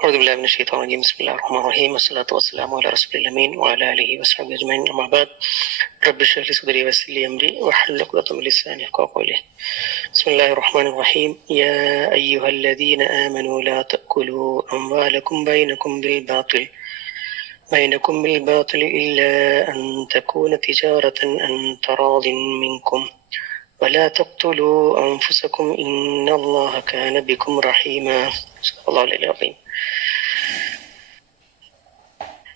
أعوذ بالله من الشيطان الرجيم. بسم الله الرحمن الرحيم. والصلاة والسلام على رسول الأمين وعلى آله وصحبه أجمعين. أما بعد رب اشرح لي صدري ويسر لي أمري واحلل عقدة من لساني يفقهوا قولي. بسم الله الرحمن الرحيم. يا أيها الذين آمنوا لا تأكلوا أموالكم بينكم بالباطل. بينكم بالباطل إلا أن تكون تجارة عن تراض منكم. ولا تقتلوا أنفسكم إن الله كان بكم رحيما. അള്ളാഹുലി അറീം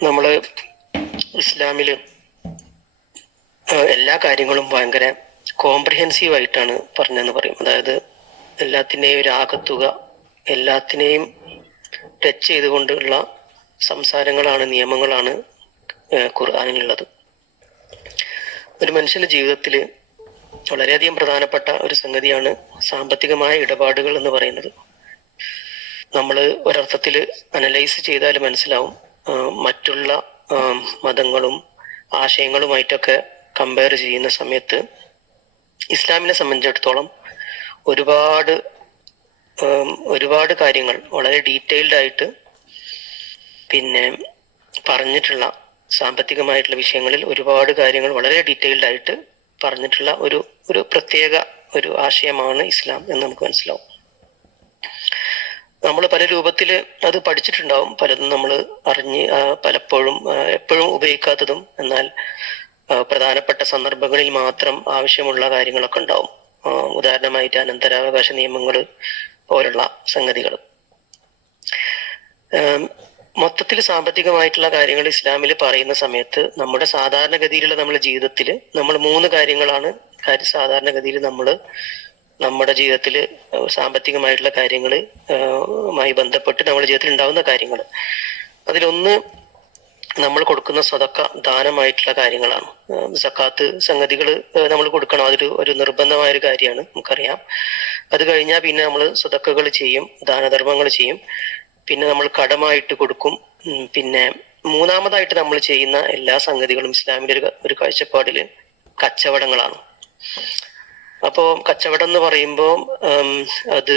നമ്മൾ ഇസ്ലാമിൽ എല്ലാ കാര്യങ്ങളും ഭയങ്കര കോംപ്രിഹെൻസീവ് ആയിട്ടാണ് പറഞ്ഞതെന്ന് പറയും. അതായത് എല്ലാത്തിനെയും ഒരു ആകത്തുക എല്ലാത്തിനെയും ടച്ച് ചെയ്തുകൊണ്ടുള്ള സംസാരങ്ങളാണ് നിയമങ്ങളാണ് ഖുർആാനിലുള്ളത്. ഒരു മനുഷ്യന്റെ ജീവിതത്തിൽ വളരെയധികം പ്രധാനപ്പെട്ട ഒരു സംഗതിയാണ് സാമ്പത്തികമായ ഇടപാടുകൾ എന്ന് പറയുന്നത്. നമ്മൾ ഒരർത്ഥത്തിൽ അനലൈസ് ചെയ്താൽ മനസ്സിലാവും. മറ്റുള്ള മതങ്ങളും ആശയങ്ങളുമായിട്ടൊക്കെ കമ്പയർ ചെയ്യുന്ന സമയത്ത് ഇസ്ലാമിനെ സംബന്ധിച്ചിടത്തോളം ഒരുപാട് ഒരുപാട് കാര്യങ്ങൾ വളരെ ഡീറ്റെയിൽഡ് ആയിട്ട് പിന്നെ പറഞ്ഞിട്ടുള്ള സാമ്പത്തികമായിട്ടുള്ള വിഷയങ്ങളിൽ ഒരുപാട് കാര്യങ്ങൾ വളരെ ഡീറ്റെയിൽഡ് ആയിട്ട് പറഞ്ഞിട്ടുള്ള ഒരു ഒരു പ്രത്യേക ഒരു ആശയമാണ് ഇസ്ലാം എന്ന് നമുക്ക് മനസ്സിലാവും. നമ്മൾ പല രൂപത്തിൽ അത് പഠിച്ചിട്ടുണ്ടാവും. പലതും നമ്മൾ അറിഞ്ഞ് പലപ്പോഴും എപ്പോഴും ഉപയോഗിക്കാത്തതും. എന്നാൽ പ്രധാനപ്പെട്ട സന്ദർഭങ്ങളിൽ മാത്രം ആവശ്യമുള്ള കാര്യങ്ങളൊക്കെ ഉണ്ടാവും. ഉദാഹരണമായിട്ട് അനന്തരാവകാശ നിയമങ്ങൾ പോലുള്ള സംഗതികൾ. മൊത്തത്തിൽ സാമ്പത്തികമായിട്ടുള്ള കാര്യങ്ങൾ ഇസ്ലാമിൽ പറയുന്ന സമയത്ത് നമ്മുടെ സാധാരണഗതിയിലുള്ള നമ്മുടെ ജീവിതത്തിൽ നമ്മൾ മൂന്ന് കാര്യങ്ങളാണ് കാര്യം സാധാരണഗതിയിൽ നമ്മൾ നമ്മുടെ ജീവിതത്തിൽ സാമ്പത്തികമായിട്ടുള്ള കാര്യങ്ങൾ മായി ബന്ധപ്പെട്ട് നമ്മുടെ ജീവിതത്തിൽ ഉണ്ടാകുന്ന കാര്യങ്ങൾ അതിലൊന്ന് നമ്മൾ കൊടുക്കുന്ന സ്വതക്ക ദാനമായിട്ടുള്ള കാര്യങ്ങളാണ്. സക്കാത്ത് സംഗതികൾ നമ്മൾ കൊടുക്കണം. അതൊരു ഒരു നിർബന്ധമായ ഒരു കാര്യമാണ് നമുക്കറിയാം. അത് കഴിഞ്ഞാൽ പിന്നെ നമ്മൾ സ്വതക്കകൾ ചെയ്യും ദാനധർമ്മങ്ങൾ ചെയ്യും. പിന്നെ നമ്മൾ കടമായിട്ട് കൊടുക്കും. പിന്നെ മൂന്നാമതായിട്ട് നമ്മൾ ചെയ്യുന്ന എല്ലാ സംഗതികളും ഇസ്ലാമിന്റെ ഒരു ഒരു കാഴ്ചപ്പാടിൽ കച്ചവടങ്ങളാണ്. അപ്പോ കച്ചവടം എന്ന് പറയുമ്പോൾ അത്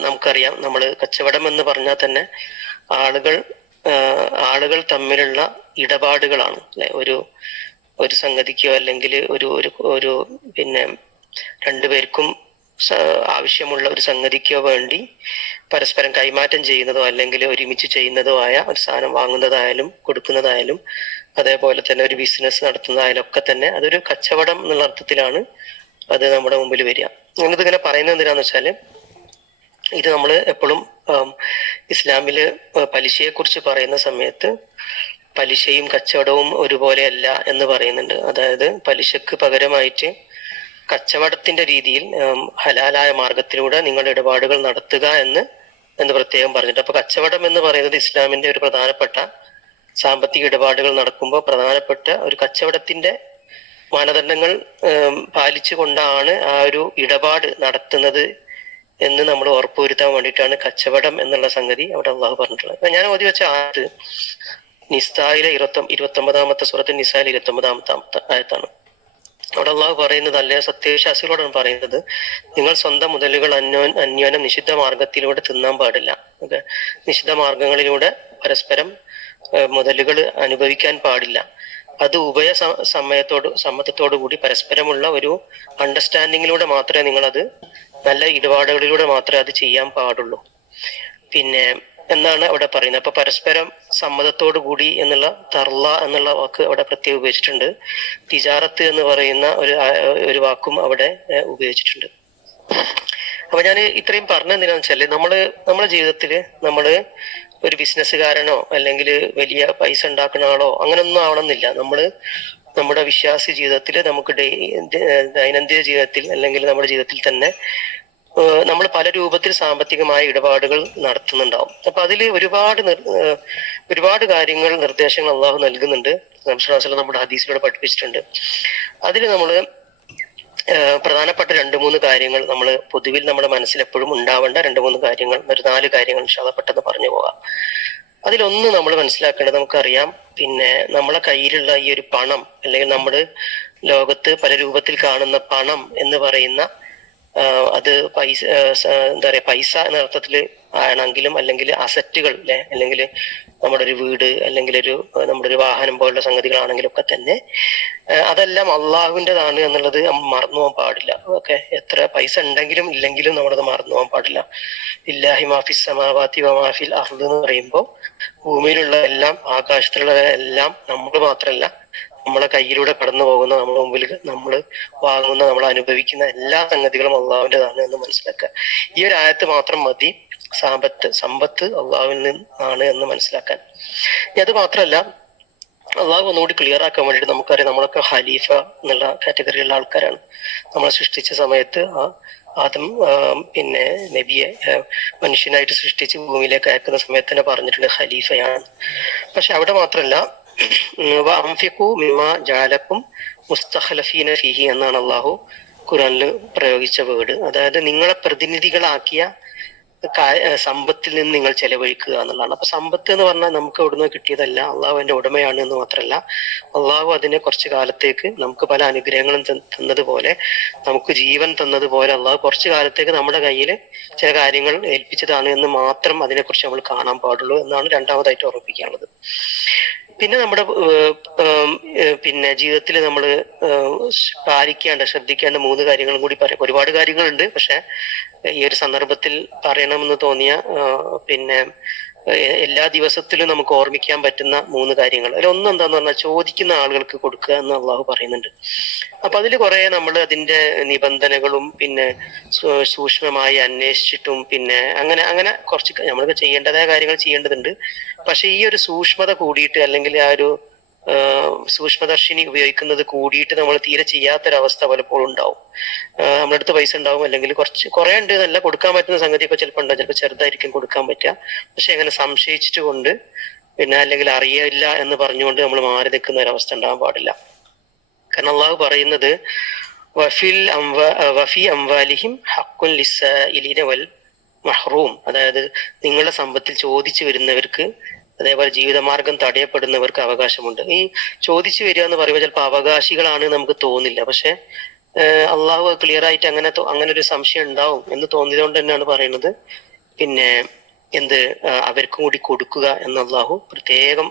നമുക്കറിയാം. നമ്മൾ കച്ചവടം എന്ന് പറഞ്ഞാൽ തന്നെ ആളുകൾ ആളുകൾ തമ്മിലുള്ള ഇടപാടുകളാണ് അല്ലെ? ഒരു ഒരു സംഗതിക്കോ അല്ലെങ്കിൽ ഒരു ഒരു ഒരു പിന്നെ രണ്ടുപേർക്കും ആവശ്യമുള്ള ഒരു സംഗതിക്കോ വേണ്ടി പരസ്പരം കൈമാറ്റം ചെയ്യുന്നതോ അല്ലെങ്കിൽ ഒരുമിച്ച് ചെയ്യുന്നതോ ആയ ഒരു സാധനം വാങ്ങുന്നതായാലും കൊടുക്കുന്നതായാലും അതേപോലെ തന്നെ ഒരു ബിസിനസ് നടത്തുന്നതായാലും ഒക്കെ തന്നെ അതൊരു കച്ചവടം എന്നുള്ള അർത്ഥത്തിലാണ് അത് നമ്മുടെ മുമ്പിൽ വരിക. ഞാനിത് ഇങ്ങനെ പറയുന്നത് എന്തിനാന്ന് വെച്ചാൽ ഇത് നമ്മൾ എപ്പോഴും ഇസ്ലാമിൽ പലിശയെ കുറിച്ച് പറയുന്ന സമയത്ത് പലിശയും കച്ചവടവും ഒരുപോലെയല്ല എന്ന് പറയുന്നുണ്ട്. അതായത് പലിശക്ക് പകരമായിട്ട് കച്ചവടത്തിന്റെ രീതിയിൽ ഹലാലായ മാർഗത്തിലൂടെ നിങ്ങൾ ഇടപാടുകൾ നടത്തുക എന്ന് എന്ന് പ്രത്യേകം പറഞ്ഞിട്ട്. അപ്പൊ കച്ചവടം എന്ന് പറയുന്നത് ഇസ്ലാമിന്റെ ഒരു പ്രധാനപ്പെട്ട സാമ്പത്തിക ഇടപാടുകൾ നടക്കുമ്പോൾ പ്രധാനപ്പെട്ട ഒരു കച്ചവടത്തിന്റെ മാനദണ്ഡങ്ങൾ പാലിച്ചുകൊണ്ടാണ് ആ ഒരു ഇടപാട് നടത്തുന്നത് എന്ന് നമ്മൾ ഉറപ്പുവരുത്താൻ വേണ്ടിയിട്ടാണ് കച്ചവടം എന്നുള്ള സംഗതി അവിടെ അള്ളാഹു പറഞ്ഞിട്ടുള്ളത്. ഞാൻ ഓതി വെച്ച ആയത്ത് നിസ്തായിലെ ഇരുപത്തി ഇരുപത്തി ഒമ്പതാമത്തെ സുഹൃത്ത് നിസായിലെ ഇരുപത്തി ഒമ്പതാമത്തെ ആയത്താണ്. അവിടെ അള്ളാഹു പറയുന്നത് അല്ലെ? സത്യവിശ്വാസികളോടാണ് പറയുന്നത്. നിങ്ങൾ സ്വന്തം മുതലുകൾ അന്യോ അന്യോന്യം നിഷിദ്ധ മാർഗത്തിലൂടെ തിന്നാൻ പാടില്ല. ഓക്കെ? നിഷിദ്ധ മാർഗങ്ങളിലൂടെ പരസ്പരം മുതലുകൾ അനുഭവിക്കാൻ പാടില്ല. അത് ഉഭയ സമയത്തോട് സമ്മതത്തോടു കൂടി പരസ്പരമുള്ള ഒരു അണ്ടർസ്റ്റാൻഡിങ്ങിലൂടെ മാത്രമേ നിങ്ങൾ അത് നല്ല ഇടപാടുകളിലൂടെ മാത്രമേ അത് ചെയ്യാൻ പാടുള്ളൂ. പിന്നെ എന്നാണ് അവിടെ പറയുന്നത്. അപ്പൊ പരസ്പരം സമ്മതത്തോടു കൂടി എന്നുള്ള തർല എന്നുള്ള വാക്ക് അവിടെ പ്രത്യേകം ഉപയോഗിച്ചിട്ടുണ്ട്. തിജാറത്ത് എന്ന് പറയുന്ന ഒരു ഒരു വാക്കും അവിടെ ഉപയോഗിച്ചിട്ടുണ്ട്. അപ്പൊ ഞാൻ ഇത്രയും പറഞ്ഞ എന്തിനാന്ന് വെച്ചാൽ നമ്മൾ നമ്മുടെ ജീവിതത്തിൽ നമ്മൾ ഒരു ബിസിനസ്സുകാരനോ അല്ലെങ്കിൽ വലിയ പൈസ ഉണ്ടാക്കുന്ന ആളോ അങ്ങനൊന്നും ആവണമെന്നില്ല. നമ്മൾ നമ്മുടെ വിശ്വാസി ജീവിതത്തിൽ നമുക്ക് ദൈനംദിന ജീവിതത്തിൽ അല്ലെങ്കിൽ നമ്മുടെ ജീവിതത്തിൽ തന്നെ നമ്മൾ പല രൂപത്തിൽ സാമ്പത്തികമായ ഇടപാടുകൾ നടത്തുന്നുണ്ടാവും. അപ്പൊ അതിൽ ഒരുപാട് ഒരുപാട് കാര്യങ്ങൾ നിർദ്ദേശങ്ങൾ അള്ളാഹു നൽകുന്നുണ്ട്. നംസുലാസ്ലം നമ്മുടെ ഹദീസിലൂടെ പഠിപ്പിച്ചിട്ടുണ്ട്. അതിൽ നമ്മൾ പ്രധാനപ്പെട്ട രണ്ട് മൂന്ന് കാര്യങ്ങൾ നമ്മൾ പൊതുവിൽ നമ്മുടെ മനസ്സിൽ എപ്പോഴും ഉണ്ടാവേണ്ട രണ്ട് മൂന്ന് കാര്യങ്ങൾ ഒരു നാല് കാര്യങ്ങൾ പെട്ടെന്ന് പറഞ്ഞു പോകാം. അതിലൊന്ന് നമ്മൾ മനസ്സിലാക്കേണ്ടത് നമുക്കറിയാം പിന്നെ നമ്മളെ കയ്യിലുള്ള ഈ ഒരു പണം അല്ലെങ്കിൽ നമ്മൾ ലോകത്ത് പല രൂപത്തിൽ കാണുന്ന പണം എന്ന് പറയുന്ന അത് പൈസ എന്താ പറയാ പൈസ എന്ന അർത്ഥത്തിൽ ആണെങ്കിലും അല്ലെങ്കിൽ അസറ്റുകൾ അല്ലെ അല്ലെങ്കിൽ നമ്മുടെ ഒരു വീട് അല്ലെങ്കിൽ ഒരു നമ്മുടെ ഒരു വാഹനം പോലുള്ള സംഗതികളാണെങ്കിലും ഒക്കെ തന്നെ അതെല്ലാം അള്ളാഹുവിന്റെതാണ് എന്നുള്ളത് മറന്നു പോകാൻ പാടില്ല. ഓക്കെ? എത്ര പൈസ ഉണ്ടെങ്കിലും ഇല്ലെങ്കിലും നമ്മളത് മറന്നു പോകാൻ പാടില്ല. ഇല്ലാഹി മാഫി സമാവാത്തി മാഫിൽ അഹ്ദ് എന്ന് പറയുമ്പോൾ ഭൂമിയിലുള്ള എല്ലാം ആകാശത്തിലുള്ള എല്ലാം നമ്മൾ മാത്രമല്ല നമ്മളെ കയ്യിലൂടെ കടന്നു പോകുന്ന നമ്മുടെ മുമ്പിൽ നമ്മൾ വാങ്ങുന്ന നമ്മൾ അനുഭവിക്കുന്ന എല്ലാ സംഗതികളും അള്ളാഹുവിന്റെതാണ് എന്ന് മനസ്സിലാക്കുക. ഈ ഒരു ആയത്ത് മാത്രം മതി. സാമ്പത്ത് സമ്പത്ത് അള്ളാഹുവിൽ നിന്നാണ് എന്ന് മനസ്സിലാക്കാൻ. അത് മാത്രമല്ല അള്ളാഹു ഒന്നുകൂടി ക്ലിയർ ആക്കാൻ വേണ്ടിയിട്ട് നമുക്കറിയാം നമ്മളൊക്കെ ഹലീഫ എന്നുള്ള കാറ്റഗറിയിലുള്ള ആൾക്കാരാണ്. നമ്മളെ സൃഷ്ടിച്ച സമയത്ത് ആ ആദ്യം പിന്നെ നബിയെ മനുഷ്യനായിട്ട് സൃഷ്ടിച്ച് ഭൂമിയിലേക്ക് അയക്കുന്ന സമയത്ത് തന്നെ പറഞ്ഞിട്ടുണ്ട് ഖലീഫയാണ്. പക്ഷെ അവിടെ മാത്രമല്ല മുസ്തഖലഫീന ഫിഹി എന്നാണ് അള്ളാഹു ഖുറാനിൽ പ്രയോഗിച്ച വേർഡ്. അതായത് നിങ്ങളെ പ്രതിനിധികളാക്കിയ സമ്പത്തിൽ നിന്ന് നിങ്ങൾ ചെലവഴിക്കുക എന്നുള്ളതാണ്. അപ്പൊ സമ്പത്ത് എന്ന് പറഞ്ഞാൽ നമുക്ക് എവിടുന്ന് കിട്ടിയതല്ല. അള്ളാഹു എന്റെ ഉടമയാണ് എന്ന് മാത്രമല്ല അള്ളാഹു അതിനെ കുറച്ചു കാലത്തേക്ക് നമുക്ക് പല അനുഗ്രഹങ്ങളും തന്നതുപോലെ നമുക്ക് ജീവൻ തന്നതുപോലെ അള്ളാഹു കുറച്ചു കാലത്തേക്ക് നമ്മുടെ കയ്യിൽ ചില കാര്യങ്ങൾ ഏൽപ്പിച്ചതാണ് എന്ന് മാത്രം അതിനെക്കുറിച്ച് നമ്മൾ കാണാൻ പാടുള്ളൂ എന്നാണ് രണ്ടാമതായിട്ട് ഉറപ്പിക്കാനുള്ളത് പിന്നെ നമ്മുടെ പിന്നെ ജീവിതത്തിൽ നമ്മൾ പാലിക്കേണ്ട ശ്രദ്ധിക്കേണ്ട മൂന്ന് കാര്യങ്ങളും കൂടി പറയാം. ഒരുപാട് കാര്യങ്ങളുണ്ട് പക്ഷെ ഈ ഒരു സന്ദർഭത്തിൽ പറയണമെന്ന് തോന്നിയ പിന്നെ എല്ലാ ദിവസത്തിലും നമുക്ക് ഓർമ്മിക്കാൻ പറ്റുന്ന മൂന്ന് കാര്യങ്ങൾ. അതിൽ ഒന്ന് എന്താന്ന് പറഞ്ഞാൽ ചോദിക്കുന്ന ആളുകൾക്ക് കൊടുക്കുക എന്ന് അള്ളാഹു പറയുന്നുണ്ട്. അപ്പൊ അതിൽ കുറെ നമ്മൾ അതിന്റെ നിബന്ധനകളും പിന്നെ സൂക്ഷ്മമായി അന്വേഷിച്ചിട്ടും പിന്നെ അങ്ങനെ അങ്ങനെ കുറച്ച് നമ്മൾക്ക് ചെയ്യേണ്ടതായ കാര്യങ്ങൾ ചെയ്യേണ്ടതുണ്ട്. പക്ഷെ ഈ ഒരു സൂക്ഷ്മത കൂടിയിട്ട് അല്ലെങ്കിൽ ആ ഒരു സൂക്ഷ്മദർശിനി ഉപയോഗിക്കുന്നത് കൂടിയിട്ട് നമ്മൾ തീരെ ചെയ്യാത്തൊരവസ്ഥ പലപ്പോഴും ഉണ്ടാവും. നമ്മുടെ അടുത്ത് പൈസ ഉണ്ടാവും അല്ലെങ്കിൽ കുറച്ച് കുറെ ഉണ്ട് നല്ല കൊടുക്കാൻ പറ്റുന്ന സംഗതിയൊക്കെ ചിലപ്പോൾ ഉണ്ടാവും. ചിലപ്പോൾ ചെറുതായിരിക്കും കൊടുക്കാൻ പറ്റുക. പക്ഷെ അങ്ങനെ സംശയിച്ചിട്ട് കൊണ്ട് പിന്നെ അല്ലെങ്കിൽ അറിയില്ല എന്ന് പറഞ്ഞുകൊണ്ട് നമ്മൾ മാറി നിൽക്കുന്ന ഒരവസ്ഥ ഉണ്ടാകാൻ പാടില്ല. കാരണം അള്ളാഹു പറയുന്നത് വഫിൽ വഫി അംവാലിഹിം ഹക്കുൻ ലിസ്സായിലിന വൽ മഹ്റൂം. അതായത് നിങ്ങളുടെ സമ്പത്തിൽ ചോദിച്ചു വരുന്നവർക്ക് അതേപോലെ ജീവിതമാർഗം തടയപ്പെടുന്നവർക്ക് അവകാശമുണ്ട്. ഈ ചോദിച്ചു വരിക എന്ന് പറയുമ്പോൾ ചിലപ്പോൾ അവകാശികളാണ് നമുക്ക് തോന്നില്ല. പക്ഷെ അള്ളാഹു ക്ലിയർ ആയിട്ട് അങ്ങനെ അങ്ങനെ ഒരു സംശയം ഉണ്ടാവും എന്ന് തോന്നിയതുകൊണ്ട് തന്നെയാണ് പറയുന്നത്. പിന്നെ എന്ത് അവർക്കും കൂടി കൊടുക്കുക എന്ന് അള്ളാഹു പ്രത്യേകം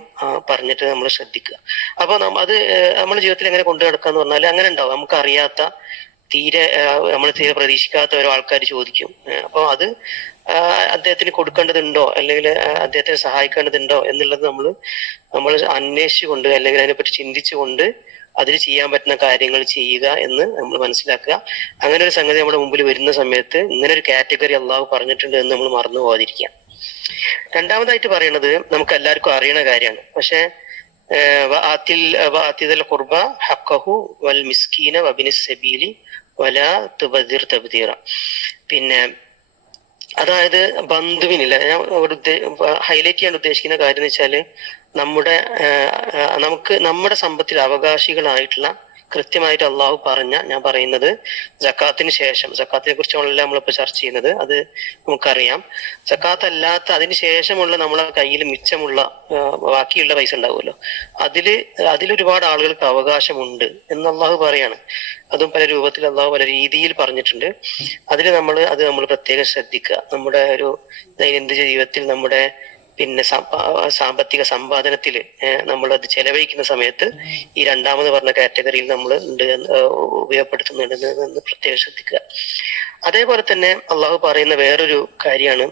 പറഞ്ഞിട്ട് നമ്മൾ ശ്രദ്ധിക്കുക. അപ്പൊ അത് നമ്മുടെ ജീവിതത്തിൽ എങ്ങനെ കൊണ്ടു നടക്കാന്ന് പറഞ്ഞാൽ അങ്ങനെ ഉണ്ടാവും. നമുക്ക് അറിയാത്ത തീരെ നമ്മൾ തീരെ പ്രതീക്ഷിക്കാത്ത ഓരോ ആൾക്കാർ ചോദിക്കും. അപ്പോൾ അപ്പൊ അത് അദ്ദേഹത്തിന് കൊടുക്കേണ്ടതുണ്ടോ? അല്ലെങ്കിൽ അദ്ദേഹത്തെ സഹായിക്കേണ്ടതുണ്ടോ? എന്നുള്ളത് നമ്മൾ നമ്മൾ അന്വേഷിച്ചുകൊണ്ട് അല്ലെങ്കിൽ അതിനെപ്പറ്റി ചിന്തിച്ചുകൊണ്ട് അതിൽ ചെയ്യാൻ പറ്റുന്ന കാര്യങ്ങൾ ചെയ്യുക എന്ന് നമ്മൾ മനസ്സിലാക്കുക. അങ്ങനെ ഒരു സംഗതി നമ്മുടെ മുമ്പിൽ വരുന്ന സമയത്ത് ഇങ്ങനെ ഒരു കാറ്റഗറി അള്ളാഹു പറഞ്ഞിട്ടുണ്ട് എന്ന് നമ്മൾ മറന്നു പോകാതിരിക്കുക രണ്ടാമതായിട്ട് പറയുന്നത് നമുക്ക് എല്ലാവർക്കും അറിയണ കാര്യമാണ്. പക്ഷെ ഖുർബ ഹക്കഹു വൽ മിസ്കീന വബിനി സബീലി വല തുബദിർ തബ്ദീറ. പിന്നെ അതായത് ബന്ധുവിനില്ല ഞാൻ ഒരു ഹൈലൈറ്റ് ചെയ്യാൻ ഉദ്ദേശിക്കുന്ന കാര്യം എന്ന് വെച്ചാൽ നമ്മുടെ നമുക്ക് നമ്മുടെ സമ്പത്തിൽ അവകാശികളായിട്ടുള്ള കൃത്യമായിട്ട് അള്ളാഹു പറഞ്ഞ ഞാൻ പറയുന്നത് ജക്കാത്തിന് ശേഷം. ജക്കാത്തിനെ കുറിച്ചാണല്ലോ നമ്മളിപ്പോ ചർച്ച ചെയ്യുന്നത്? അത് നമുക്കറിയാം. ജക്കാത്ത് അല്ലാത്ത അതിന് ശേഷമുള്ള നമ്മളെ കയ്യിൽ മിച്ചമുള്ള ബാക്കിയുള്ള പൈസ ഉണ്ടാവുമല്ലോ. അതിൽ അതിലൊരുപാട് ആളുകൾക്ക് അവകാശമുണ്ട് എന്ന് അള്ളാഹു പറയാണ്. അതും പല രൂപത്തിൽ അള്ളാഹു പല രീതിയിൽ പറഞ്ഞിട്ടുണ്ട്. അതിൽ നമ്മൾ അത് നമ്മൾ പ്രത്യേകം ശ്രദ്ധിക്കുക. നമ്മുടെ ഒരു ദൈനംദിന ജീവിതത്തിൽ നമ്മുടെ പിന്നെ സമ്പ- സാമ്പത്തിക സമ്പാദനത്തിൽ നമ്മൾ അത് ചെലവഴിക്കുന്ന സമയത്ത് ഈ രണ്ടാമത് പറഞ്ഞ കാറ്റഗറിയിൽ നമ്മൾ ഉണ്ട് ഉപയോഗപ്പെടുത്തുന്നുണ്ട് എന്ന് പ്രത്യേകം ശ്രദ്ധിക്കുക. അതേപോലെ തന്നെ അള്ളാഹു പറയുന്ന വേറൊരു കാര്യമാണ്.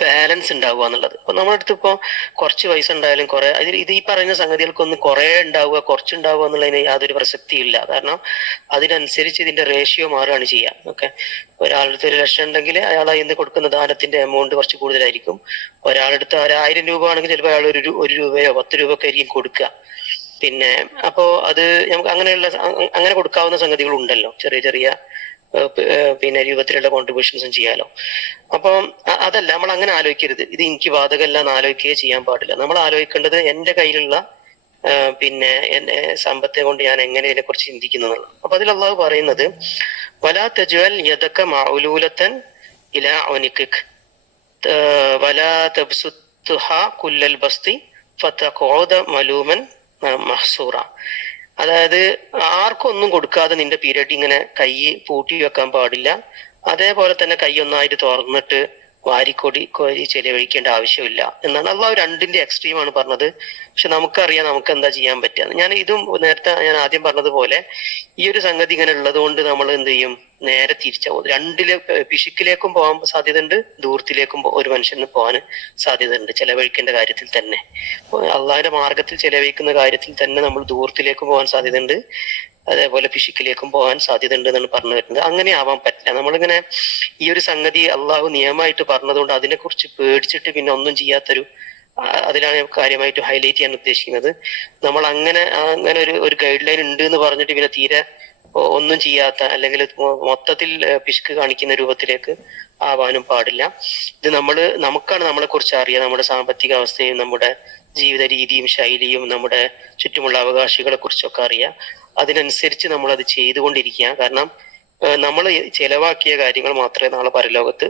ബാലൻസ് ഉണ്ടാവുക എന്നുള്ളത്. അപ്പൊ നമ്മുടെ അടുത്ത് ഇപ്പോ കുറച്ച് പൈസ ഉണ്ടായാലും കുറെ അതിൽ ഇത് ഈ പറയുന്ന സംഗതികൾക്കൊന്നും കുറെ ഉണ്ടാവുക കുറച്ചുണ്ടാവുക എന്നുള്ളതിന് യാതൊരു പ്രസക്തിയില്ല കാരണം അതിനനുസരിച്ച് ഇതിന്റെ റേഷ്യോ മാറുകയാണ് ചെയ്യുക. ഓക്കെ? ഒരാളുടെ ഒരു ലക്ഷം ഉണ്ടെങ്കിൽ അയാൾ അതിന് കൊടുക്കുന്ന ദാനത്തിന്റെ എമൗണ്ട് കുറച്ച് കൂടുതലായിരിക്കും. ഒരാളെടുത്ത് ഒരായിരം രൂപ ആണെങ്കിൽ ചിലപ്പോൾ അയാൾ ഒരു ഒരു രൂപയോ പത്ത് രൂപ ഒക്കെ ആയിരിക്കും കൊടുക്കുക. പിന്നെ അപ്പോ അത് നമുക്ക് അങ്ങനെയുള്ള അങ്ങനെ കൊടുക്കാവുന്ന സംഗതികൾ ഉണ്ടല്ലോ ചെറിയ ചെറിയ പിന്നെ രൂപത്തിലുള്ള കോൺട്രിബ്യൂഷൻസും ചെയ്യാലോ. അപ്പം അതല്ല നമ്മൾ അങ്ങനെ ആലോചിക്കരുത്. ഇത് എനിക്ക് ബാധകമല്ല എന്ന് ആലോചിക്കുകയേ ചെയ്യാൻ പാടില്ല. നമ്മൾ ആലോചിക്കേണ്ടത് എന്റെ കയ്യിലുള്ള പിന്നെ എന്റെ സമ്പത്തെ കൊണ്ട് ഞാൻ എങ്ങനെ ഇതിനെ കുറിച്ച് ചിന്തിക്കുന്നു എന്നുള്ളത് അപ്പൊ അതിൽ അള്ളാഹു പറയുന്നത് വല തജ്വൽ യദക്ക മൗലൂലത്തൻ ഇല ഒനിക്കിക് വല തബ്സുത്തുഹ കുല്ലൽ ബസ്തി ഫത്ത കോദ മലൂമൻ മഹ്സൂറ. അതായത് ആർക്കൊന്നും കൊടുക്കാതെ നിന്റെ പീരീഡ് ഇങ്ങനെ കൈ പൂട്ടി വെക്കാൻ പാടില്ല. അതേപോലെ തന്നെ കൈ ഒന്നായിട്ട് തുറന്നിട്ട് വാരിക്കൊടി കോരി ചെലവഴിക്കേണ്ട ആവശ്യമില്ല എന്നാണ് അള്ളാഹു രണ്ടിന്റെ എക്സ്ട്രീമാണ് പറഞ്ഞത്. പക്ഷെ നമുക്കറിയാം നമുക്ക് എന്താ ചെയ്യാൻ പറ്റുക. ഞാൻ ഇതും നേരത്തെ ഞാൻ ആദ്യം പറഞ്ഞതുപോലെ ഈ ഒരു സംഗതി ഇങ്ങനെ ഉള്ളത് കൊണ്ട് നമ്മൾ എന്ത് ചെയ്യും? നേരെ തിരിച്ചാവും രണ്ടിലെ പിശുക്കിലേക്കും പോകാൻ സാധ്യതയുണ്ട് ദൂരത്തിലേക്കും ഒരു മനുഷ്യന് പോകാൻ സാധ്യതയുണ്ട് ചെലവഴിക്കേണ്ട കാര്യത്തിൽ തന്നെ. അള്ളാഹിന്റെ മാർഗത്തിൽ ചെലവഴിക്കുന്ന കാര്യത്തിൽ തന്നെ നമ്മൾ ദൂരത്തിലേക്കും പോകാൻ സാധ്യതയുണ്ട്. അതേപോലെ പിശുക്കിലേക്കും പോകാൻ സാധ്യതയുണ്ട് എന്നാണ് പറഞ്ഞു വരുന്നത്. അങ്ങനെ ആവാൻ പറ്റില്ല. നമ്മളിങ്ങനെ ഈ ഒരു സംഗതി അള്ളാഹു നിയമമായിട്ട് പറഞ്ഞതുകൊണ്ട് അതിനെക്കുറിച്ച് പേടിച്ചിട്ട് പിന്നെ ഒന്നും ചെയ്യാത്തൊരു അതിലാണ് കാര്യമായിട്ട് ഹൈലൈറ്റ് ചെയ്യാൻ ഉദ്ദേശിക്കുന്നത്. നമ്മൾ അങ്ങനെ അങ്ങനെ ഒരു ഒരു ഗൈഡ് ലൈൻ ഉണ്ട് എന്ന് പറഞ്ഞിട്ട് പിന്നെ തീരെ ഒന്നും ചെയ്യാത്ത അല്ലെങ്കിൽ മൊത്തത്തിൽ പിശുക്ക് കാണിക്കുന്ന രൂപത്തിലേക്ക് ആവാനും പാടില്ല. ഇത് നമ്മൾ നമുക്കാണ് നമ്മളെ കുറിച്ച് അറിയാം നമ്മുടെ സാമ്പത്തിക അവസ്ഥയും നമ്മുടെ ജീവിത രീതിയും ശൈലിയും നമ്മുടെ ചുറ്റുമുള്ള അവകാശികളെ കുറിച്ചൊക്കെ അറിയാം അതിനനുസരിച്ച് നമ്മൾ അത് ചെയ്തുകൊണ്ടിരിക്കുക. കാരണം നമ്മൾ ചെലവാക്കിയ കാര്യങ്ങൾ മാത്രമേ നാളെ പരലോകത്ത്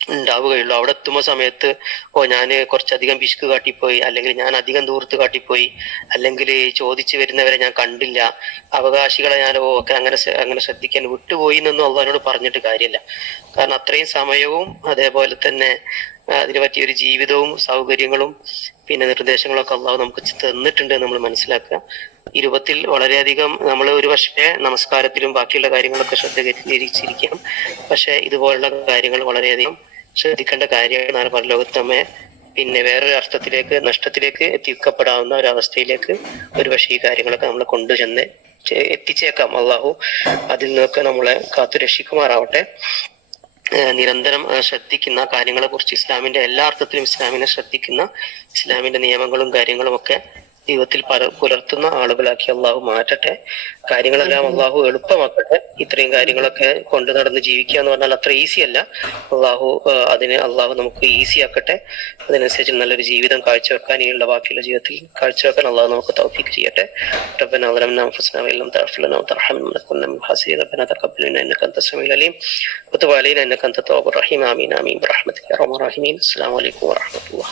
ഉണ്ടാവുകയുള്ളൂ. അവിടെ എത്തുമ്പോൾ സമയത്ത് ഓ ഞാൻ കുറച്ചധികം പിശുക്ക് കാട്ടിപ്പോയി അല്ലെങ്കിൽ ഞാൻ അധികം ദൂരത്ത് കാട്ടിപ്പോയി അല്ലെങ്കിൽ ചോദിച്ചു വരുന്നവരെ ഞാൻ കണ്ടില്ല അവകാശികളെ ഞാൻ ഓ ഒക്കെ അങ്ങനെ അങ്ങനെ ശ്രദ്ധിക്കാൻ വിട്ടുപോയി എന്നൊന്നും അള്ളഹാനോട് പറഞ്ഞിട്ട് കാര്യമില്ല. കാരണം അത്രയും സമയവും അതേപോലെ തന്നെ അതിനു പറ്റിയ ഒരു ജീവിതവും സൗകര്യങ്ങളും പിന്നെ നിർദ്ദേശങ്ങളൊക്കെ അള്ളാഹു നമുക്ക് തന്നിട്ടുണ്ട് നമ്മൾ മനസ്സിലാക്കുക. ഈ രൂപത്തിൽ വളരെയധികം നമ്മൾ ഒരു പക്ഷേ നമസ്കാരത്തിലും ബാക്കിയുള്ള കാര്യങ്ങളൊക്കെ ശ്രദ്ധ കേന്ദ്രീകരിച്ചിരിക്കാം. പക്ഷെ ഇതുപോലുള്ള കാര്യങ്ങൾ വളരെയധികം ശ്രദ്ധിക്കേണ്ട കാര്യമാണ് പരലോകത്ത് നമ്മെ പിന്നെ വേറൊരു അർത്ഥത്തിലേക്ക് നഷ്ടത്തിലേക്ക് എത്തിക്കപ്പെടാവുന്ന ഒരു അവസ്ഥയിലേക്ക് ഒരു പക്ഷേ ഈ കാര്യങ്ങളൊക്കെ നമ്മൾ കൊണ്ടുചെന്ന് എത്തിച്ചേക്കാം. അള്ളാഹു അതിൽ നിന്നൊക്കെ നമ്മളെ കാത്തു രക്ഷിക്കുമാറാവട്ടെ. നിരന്തരം ശ്രദ്ധിക്കുന്ന കാര്യങ്ങളെ കുറിച്ച് ഇസ്ലാമിന്റെ എല്ലാ അർത്ഥത്തിലും ഇസ്ലാമിനെ ശ്രദ്ധിക്കുന്ന ഇസ്ലാമിന്റെ നിയമങ്ങളും കാര്യങ്ങളും ഒക്കെ ജീവിതത്തിൽ പല- പുലർത്തുന്ന ആളുകളാക്കി അള്ളാഹു മാറ്റട്ടെ കാര്യങ്ങളെല്ലാം അള്ളാഹു എളുപ്പമാക്കട്ടെ ഇത്രയും കാര്യങ്ങളൊക്കെ കൊണ്ടു നടന്ന് ജീവിക്കുക എന്ന് പറഞ്ഞാൽ അത്ര ഈസി അല്ല അള്ളാഹു ഏഹ് അതിന് അള്ളാഹു നമുക്ക് ഈസി ആക്കട്ടെ അതിനനുസരിച്ച് നല്ലൊരു ജീവിതം കാഴ്ചവെക്കാൻ ഇനിയുള്ള ബാക്കിയുള്ള ജീവിതത്തിൽ കാഴ്ചവെക്കാൻ അള്ളാഹു നമുക്ക് തൗഫീഖ് ചെയ്യട്ടെ ربنا ظلمنا انفسنا وان لم تغفر لنا وترحمنا لنكن من الخاسرين ربنا تقبل منا انك انت السميع العليم وتب علينا انك انت التواب الرحيم امين امين برحمتك يا ارحم الراحمين السلام عليكم ورحمه الله